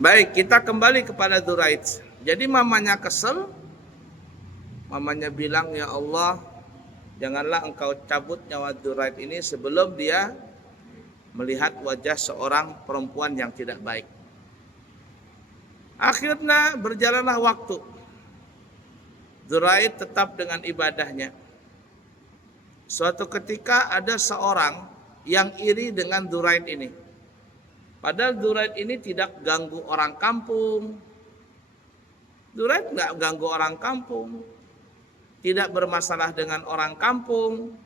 Baik, kita kembali kepada Duraid. Jadi mamanya kesel, mamanya bilang, ya Allah, janganlah engkau cabut nyawa Duraid ini sebelum dia melihat wajah seorang perempuan yang tidak baik. Akhirnya berjalanlah waktu. Duraid tetap dengan ibadahnya. Suatu ketika ada seorang yang iri dengan Duraid ini. Padahal Duraid ini tidak ganggu orang kampung. Duraid nggak ganggu orang kampung. Tidak bermasalah dengan orang kampung.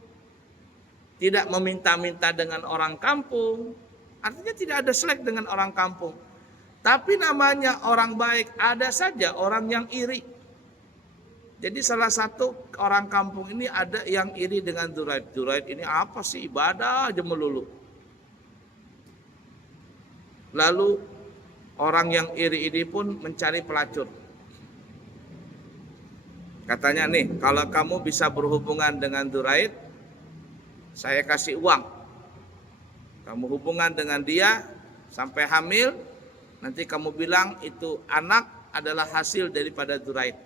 Tidak meminta-minta dengan orang kampung. Artinya tidak ada selek dengan orang kampung. Tapi namanya orang baik, ada saja orang yang iri. Jadi salah satu orang kampung ini ada yang iri dengan Duraid. Duraid ini apa sih, ibadah aja melulu. Lalu orang yang iri ini pun mencari pelacur. Katanya nih, kalau kamu bisa berhubungan dengan Duraid, saya kasih uang. Kamu hubungan dengan dia sampai hamil, nanti kamu bilang itu anak adalah hasil daripada Duraid.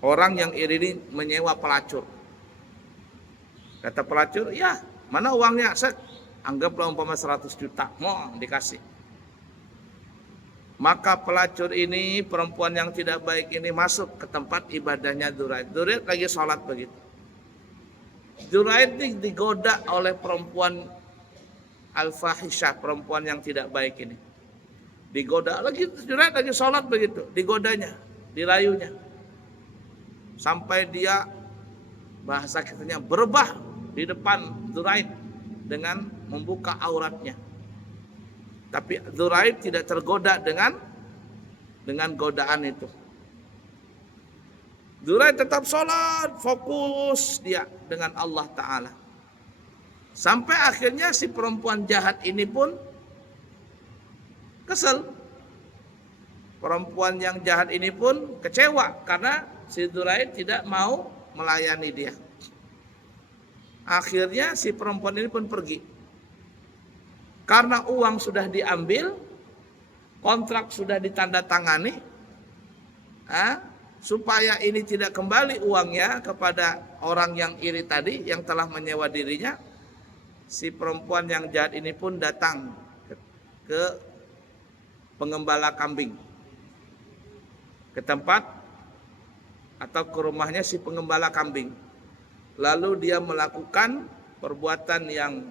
Orang yang iri ini menyewa pelacur. Kata pelacur, ya mana uangnya? Anggaplah umpama 100 juta, mau dikasih. Maka pelacur ini, perempuan yang tidak baik ini masuk ke tempat ibadahnya Duraid. Duraid lagi sholat begitu. Duraid ini digoda oleh perempuan al-fahisyah, perempuan yang tidak baik ini. Digoda lagi, Duraid lagi sholat begitu, digodanya, dirayunya. Sampai dia, bahasa kitanya, berebah di depan Duraid dengan membuka auratnya. Tapi Duraid tidak tergoda dengan godaan itu. Duraid tetap sholat, fokus dia dengan Allah Ta'ala. Sampai akhirnya si perempuan jahat ini pun kesel. Perempuan yang jahat ini pun kecewa karena si Duraid tidak mau melayani dia. Akhirnya si perempuan ini pun pergi. Karena uang sudah diambil, kontrak sudah ditandatangani, supaya ini tidak kembali uangnya kepada orang yang iri tadi, yang telah menyewa dirinya, si perempuan yang jahat ini pun datang ke pengembala kambing, ke tempat atau ke rumahnya si pengembala kambing. Lalu dia melakukan perbuatan yang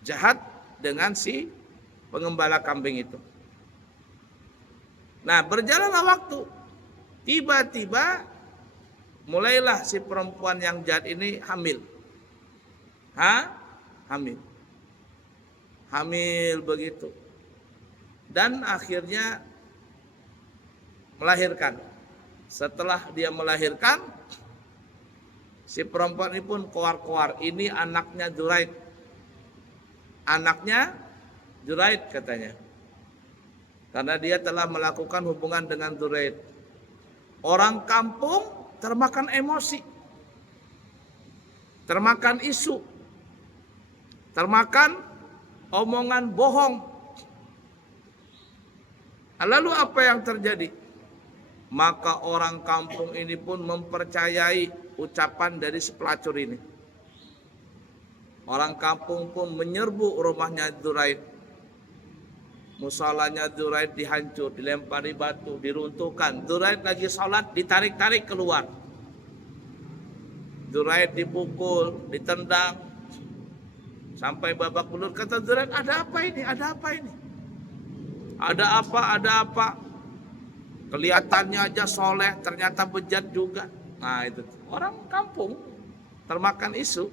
jahat dengan si pengembala kambing itu. Nah, berjalanlah waktu. Tiba-tiba mulailah si perempuan yang jahat ini hamil. Hamil. Hamil begitu. Dan akhirnya melahirkan. Setelah dia melahirkan, si perempuan ini pun koar-koar. Ini anaknya Duraid. Anaknya Duraid katanya. Karena dia telah melakukan hubungan dengan Duraid. Orang kampung termakan emosi. Termakan isu. Termakan omongan bohong. Lalu apa yang terjadi? Maka orang kampung ini pun mempercayai ucapan dari si pelacur ini. Orang kampung pun menyerbu rumahnya Duraid. Musolanya Duraid dihancur, dilempari batu, diruntuhkan. Duraid lagi sholat, ditarik-tarik keluar. Duraid dipukul, ditendang, sampai babak belur. Kata Duraid, ada apa ini? Ada apa ini? Ada apa? Ada apa? Kelihatannya aja soleh, ternyata bejat juga. Nah itu orang kampung termakan isu.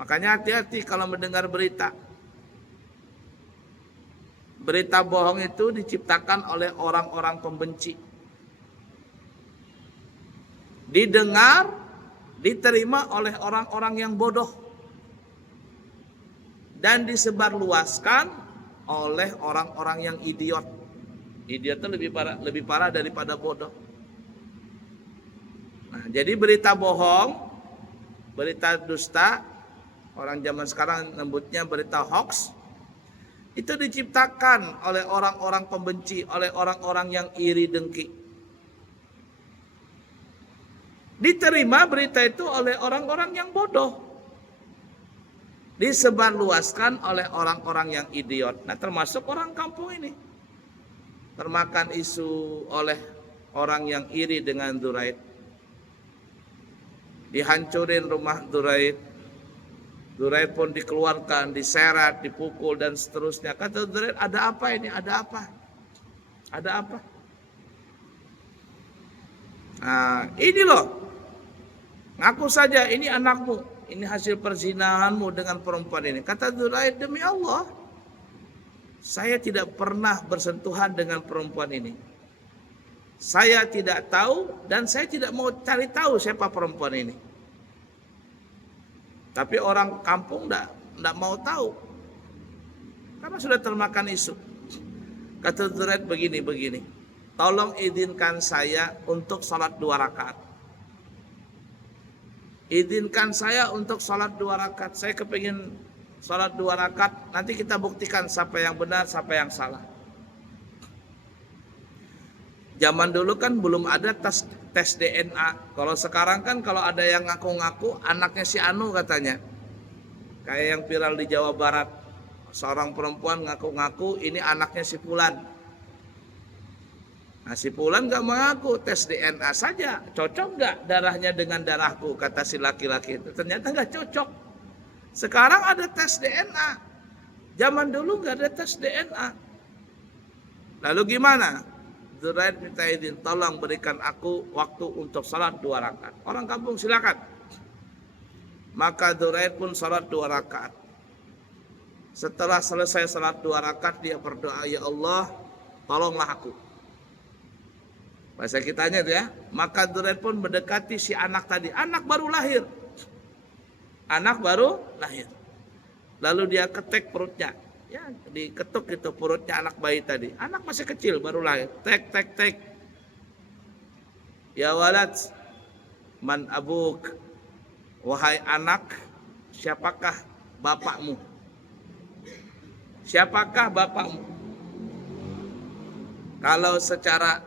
Makanya hati-hati kalau mendengar berita. Berita bohong itu diciptakan oleh orang-orang pembenci. Didengar, diterima oleh orang-orang yang bodoh. Dan disebarluaskan oleh orang-orang yang idiot. Idiot itu lebih parah daripada bodoh. Nah, jadi berita bohong, berita dusta, orang zaman sekarang nyebutnya berita hoax, Itu diciptakan oleh orang-orang pembenci, oleh orang-orang yang iri dengki. Diterima berita itu oleh orang-orang yang bodoh. Disebarluaskan oleh orang-orang yang idiot. Nah, termasuk orang kampung ini. Termakan isu oleh orang yang iri dengan Duraid. Dihancurin rumah Duraid. Duraid pun dikeluarkan, diseret, dipukul dan seterusnya. Kata Duraid, ada apa ini? Ada apa? Ada apa? Nah, ini loh. Ngaku saja ini anakmu. Ini hasil perzinahanmu dengan perempuan ini. Kata Duraid, demi Allah, saya tidak pernah bersentuhan dengan perempuan ini. Saya tidak tahu dan saya tidak mau cari tahu siapa perempuan ini. Tapi orang kampung enggak mau tahu. Karena sudah termakan isu. Kata Duraid begini. Tolong izinkan saya untuk sholat 2 rakaat. Izinkan saya untuk sholat 2 rakaat. Saya kepingin sholat 2 rakaat. Nanti kita buktikan siapa yang benar, siapa yang salah. Zaman dulu kan belum ada tes DNA. Kalau sekarang kan kalau ada yang ngaku-ngaku anaknya si Anu katanya. Kayak yang viral di Jawa Barat. Seorang perempuan ngaku-ngaku ini anaknya si Fulan. Nah, si Fulan gak mengaku, tes DNA saja. Cocok gak darahnya dengan darahku, kata si laki-laki itu. Ternyata gak cocok. Sekarang ada tes DNA. Zaman dulu gak ada tes DNA. Lalu gimana? Duraid minta izin, tolong berikan aku waktu untuk salat 2 rakaat. Orang kampung silakan. Maka Duraid pun salat 2 rakaat. Setelah selesai salat 2 rakaat, dia berdoa, ya Allah, tolonglah aku. Bahasa kitanya itu ya. Maka Duraid pun mendekati si anak tadi. Anak baru lahir. Anak baru lahir. Lalu dia ketek perutnya. Ya, diketuk itu perutnya anak bayi tadi. Anak masih kecil baru lahir. Tek. Ya walad, man abuk. Wahai anak, siapakah bapakmu? Siapakah bapakmu? Kalau secara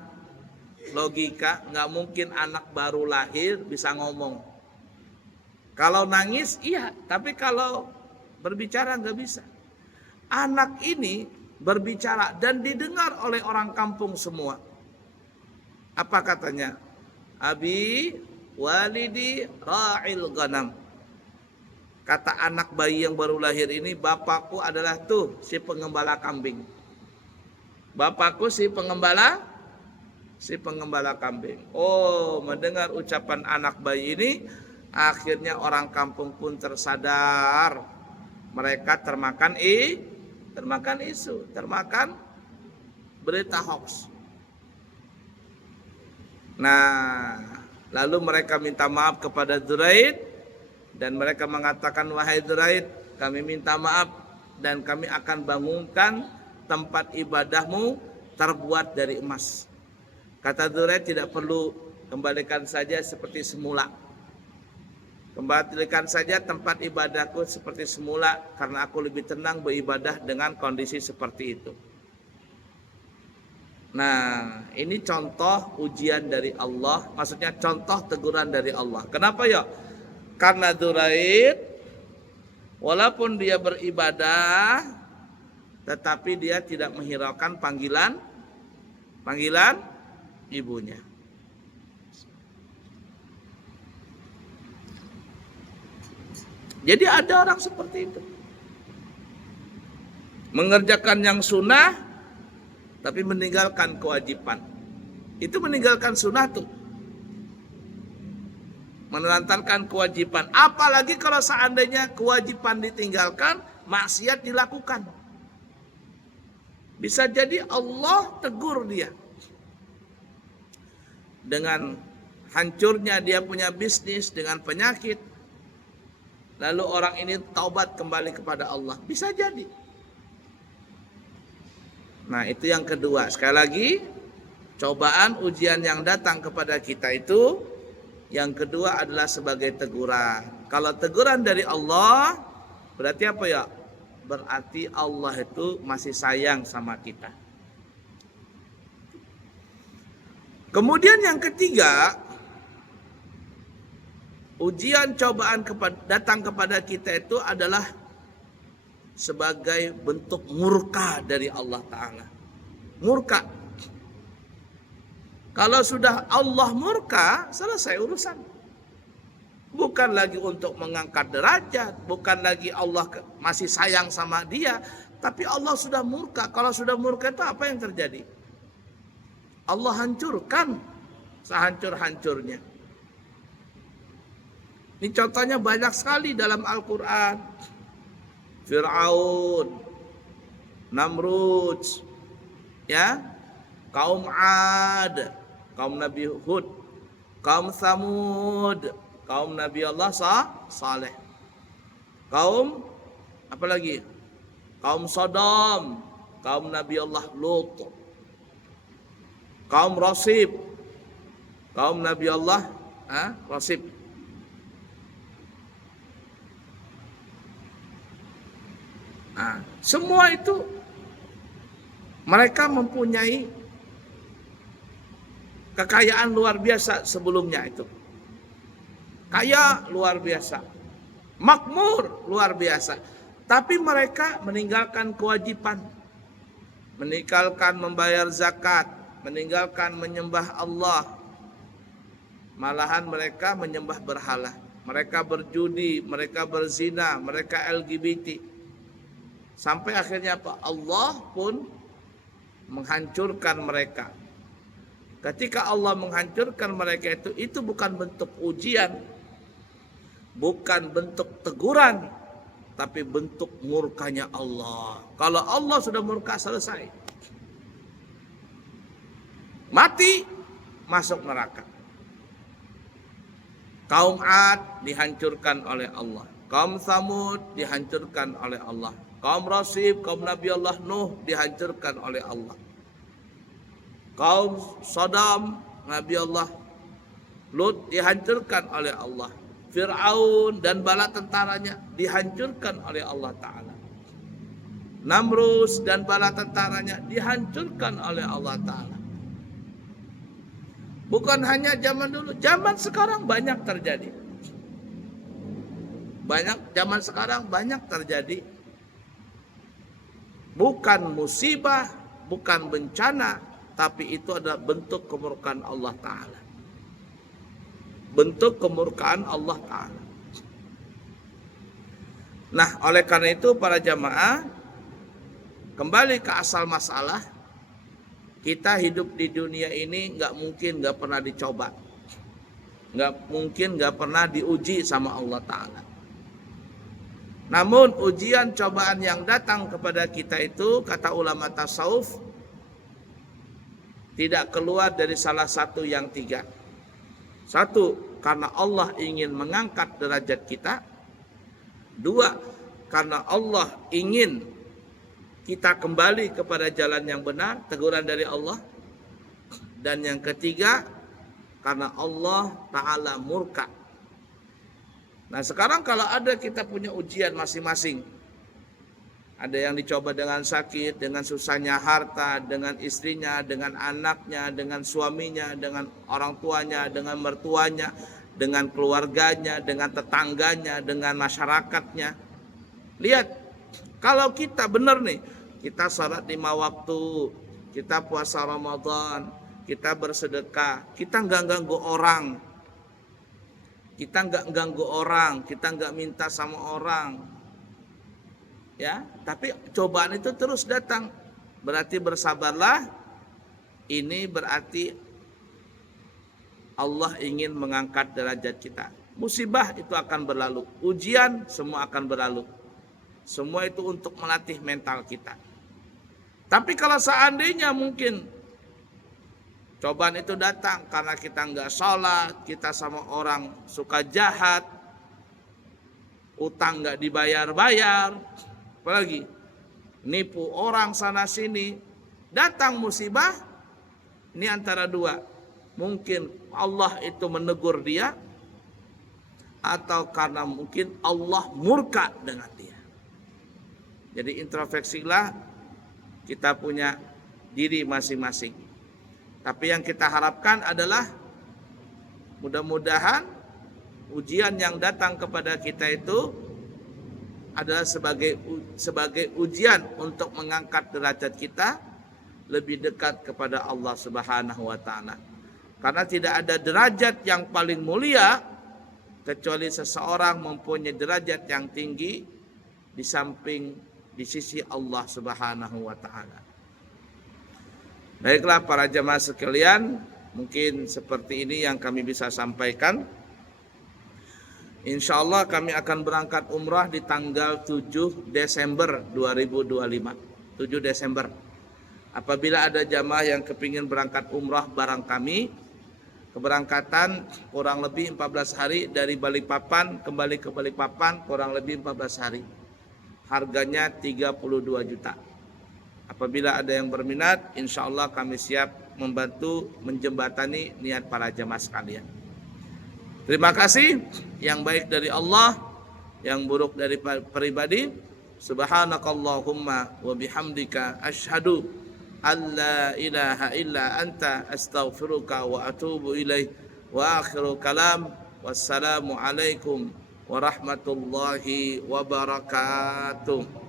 logika nggak mungkin anak baru lahir bisa ngomong. Kalau nangis iya, tapi kalau berbicara nggak bisa. Anak ini berbicara dan didengar oleh orang kampung semua. Apa katanya? Abi walidi ra'il ghanam. Kata anak bayi yang baru lahir ini, bapakku adalah tuh si pengembala kambing. Bapakku si pengembala kambing. Oh, mendengar ucapan anak bayi ini, akhirnya orang kampung pun tersadar. Mereka termakan isu, termakan berita hoax. Nah, lalu mereka minta maaf kepada Duraid dan mereka mengatakan, wahai Duraid, kami minta maaf dan kami akan bangunkan tempat ibadahmu terbuat dari emas. Kata Duraid, tidak perlu, kembalikan saja seperti semula. Kembalikan saja tempat ibadahku seperti semula, karena aku lebih tenang beribadah dengan kondisi seperti itu. Nah, ini contoh ujian dari Allah, maksudnya contoh teguran dari Allah. Kenapa ya? Karena Duraid, walaupun dia beribadah, tetapi dia tidak menghiraukan panggilan ibunya. Jadi ada orang seperti itu. Mengerjakan yang sunnah, tapi meninggalkan kewajiban. Itu meninggalkan sunnah tuh. Menelantarkan kewajiban. Apalagi kalau seandainya kewajiban ditinggalkan, maksiat dilakukan. Bisa jadi Allah tegur dia. Dengan hancurnya dia punya bisnis, dengan penyakit. Lalu orang ini taubat kembali kepada Allah. Bisa jadi. Nah, itu yang kedua. Sekali lagi, cobaan ujian yang datang kepada kita itu, yang kedua adalah sebagai teguran. Kalau teguran dari Allah, berarti apa ya? berarti Allah itu masih sayang sama kita. Kemudian yang ketiga, ujian cobaan datang kepada kita itu adalah sebagai bentuk murka dari Allah Ta'ala. Murka. Kalau sudah Allah murka, selesai urusan. Bukan lagi untuk mengangkat derajat, bukan lagi Allah masih sayang sama dia, tapi Allah sudah murka. Kalau sudah murka itu apa yang terjadi? Allah hancurkan sehancur-hancurnya. Ini contohnya banyak sekali dalam Al-Quran. Fir'aun, Namrud, ya, kaum Ad, kaum Nabi Hud, kaum Thamud, kaum Nabi Allah Saleh, kaum apa lagi? Kaum Sodom, kaum Nabi Allah Lut, kaum Rasib, kaum Nabi Allah Rasib. Nah, semua itu mereka mempunyai kekayaan luar biasa sebelumnya itu. Kaya luar biasa. Makmur luar biasa. Tapi mereka meninggalkan kewajiban. Meninggalkan membayar zakat. Meninggalkan menyembah Allah. Malahan mereka menyembah berhala. Mereka berjudi, mereka berzina, mereka LGBT. Sampai akhirnya apa? Allah pun menghancurkan mereka. Ketika Allah menghancurkan mereka itu bukan bentuk ujian, bukan bentuk teguran, tapi bentuk murkanya Allah. Kalau Allah sudah murka, selesai. Mati, masuk neraka. Kaum Ad dihancurkan oleh Allah. Kaum Thamud dihancurkan oleh Allah. Kaum Rasib, kaum Nabi Allah Nuh dihancurkan oleh Allah. Kaum Sodom, Nabi Allah Lut dihancurkan oleh Allah. Fir'aun dan bala tentaranya dihancurkan oleh Allah Ta'ala. Namrud dan bala tentaranya dihancurkan oleh Allah Ta'ala. Bukan hanya zaman dulu, zaman sekarang banyak terjadi. Zaman sekarang banyak terjadi. Bukan musibah, bukan bencana, tapi itu adalah bentuk kemurkaan Allah Ta'ala. Bentuk kemurkaan Allah Ta'ala. Nah, oleh karena itu para jamaah, kembali ke asal masalah, kita hidup di dunia ini gak mungkin gak pernah dicoba. Gak mungkin gak pernah diuji sama Allah Ta'ala. Namun ujian cobaan yang datang kepada kita itu, kata ulama tasawuf, tidak keluar dari salah satu yang tiga. Satu, karena Allah ingin mengangkat derajat kita. Dua, karena Allah ingin kita kembali kepada jalan yang benar, teguran dari Allah. Dan yang ketiga, karena Allah Ta'ala murka. Nah sekarang kalau ada kita punya ujian masing-masing. Ada yang dicoba dengan sakit, dengan susahnya harta, dengan istrinya, dengan anaknya, dengan suaminya, dengan orang tuanya, dengan mertuanya, dengan keluarganya, dengan tetangganya, dengan masyarakatnya. Lihat, kalau kita benar nih, kita salat 5 waktu, kita puasa Ramadan, kita bersedekah, kita nggak ganggu orang. Kita nggak ganggu orang, kita nggak minta sama orang, ya. Tapi cobaan itu terus datang, berarti bersabarlah. Ini berarti Allah ingin mengangkat derajat kita. Musibah itu akan berlalu, ujian semua akan berlalu. Semua itu untuk melatih mental kita. Tapi kalau seandainya mungkin cobaan itu datang karena kita nggak sholat, kita sama orang suka jahat, utang nggak dibayar-bayar, apalagi nipu orang sana sini, datang musibah. Ini antara dua, mungkin Allah itu menegur dia, atau karena mungkin Allah murka dengan dia. Jadi introspeksilah, kita punya diri masing-masing. Tapi yang kita harapkan adalah mudah-mudahan ujian yang datang kepada kita itu adalah sebagai ujian untuk mengangkat derajat kita lebih dekat kepada Allah Subhanahu wa taala. Karena tidak ada derajat yang paling mulia kecuali seseorang mempunyai derajat yang tinggi di samping di sisi Allah Subhanahu wa taala. Baiklah para jamaah sekalian, mungkin seperti ini yang kami bisa sampaikan. Insya Allah kami akan berangkat umrah di tanggal 7 Desember 2025. 7 Desember. Apabila ada jamaah yang kepingin berangkat umrah bareng kami, keberangkatan kurang lebih 14 hari dari Balikpapan kembali ke Balikpapan kurang lebih 14 hari. Harganya 32 juta. Apabila ada yang berminat, insya Allah kami siap membantu menjembatani niat para jamaah sekalian. Terima kasih. Yang baik dari Allah, yang buruk dari pribadi. Subhanakallahumma wa bihamdika asyhadu an la ilaha illa anta astaghfiruka wa atubu ilaih. Wa akhiru kalam. Wassalamu alaikum warahmatullahi wabarakatuh.